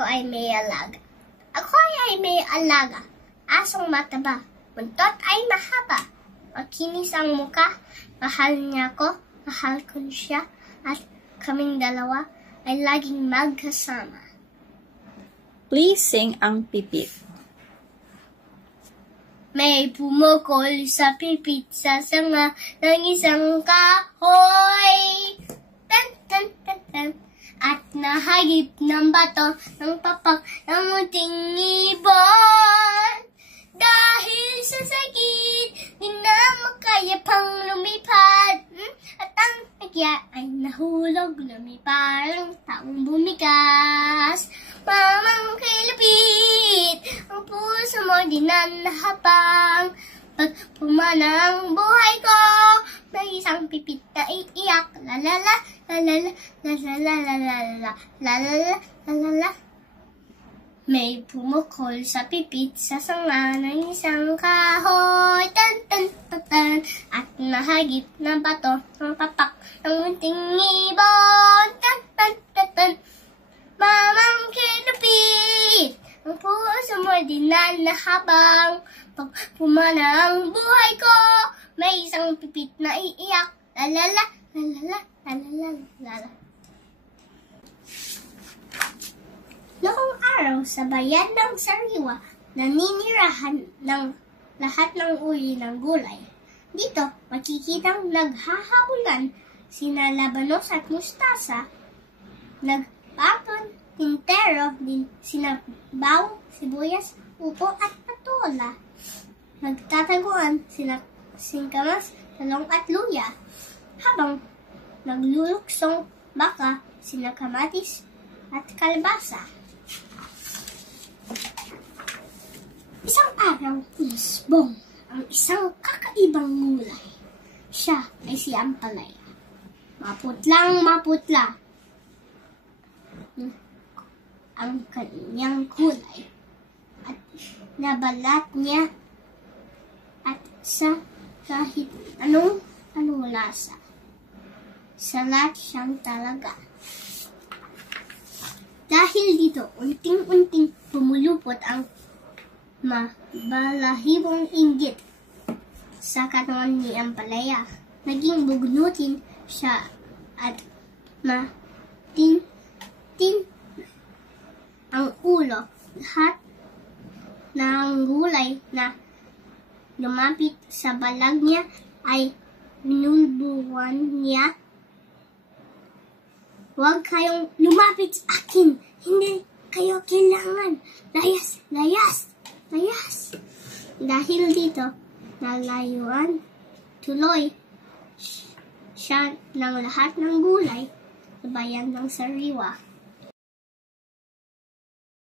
Ako ay may alaga. Ako ay may alaga. Asong mataba. Buntot ay mahaba. Makinis ang muka. Mahal niya ako. Mahal ko siya. At kaming dalawa ay laging magkasama. Please sing ang pipit. May pumukol sa pipit sa sanga ng isang kahoy. Tan, tan, tan, tan. At nahagip ng bato ng papak ng munting ibon. Dahil sa sakit, di na makaya pang lumipad. At ang nagya ay nahulog, lumiparang taong bumigas. Mamang kilapit, ang puso mo di na nahabang. Pag pumana ang buhay ko, may isang pipit na iiyak. La la la, la la la, la la la la la la la la la la la. May pumukol sa pipit sa sanga ng isang kahoy. Tan tan tan tan. At nahagip ng bato ng papak ng munting ibon. Tan tan tan tan. Mamang kinupit, ang puso mo di na nahabang. Pag pumana ang buhay ko, may isang pipit na iiyak. La la la, la la la, la la la la. Noong araw sa bayan ng Sariwa, naninirahan ng lahat ng uri ng gulay. Dito, makikitang naghahabulan sina Labanos at Mustasa, nagpapon, tintero, din sina bawang, sibuyas, upo at patola. Nagtataguan sina singkamas, talong at luya, habang nagluluksong baka sina kamatis at kalabasa. Isang araw, umusbong ang isang kakaibang gulay. Siya ay si Ampalaya. Maputlang maputla ang kanyang kulay at nabalat niya at sa kahit anong lasa. Salat siyang talaga. Dahil dito, unting-unting pumulupot ang mabalahibong inggit sa katawan ni Ampalaya. Naging bugnutin siya at matin ang ulo. Lahat ng gulay na lumapit sa balag niya ay binulbuwan niya. Huwag kayong lumapit sa akin. Hindi kayo kailangan. Layas, layas, layas. Dahil dito, nalayuan tuloy siya ng lahat ng gulay sa bayan ng Sariwa.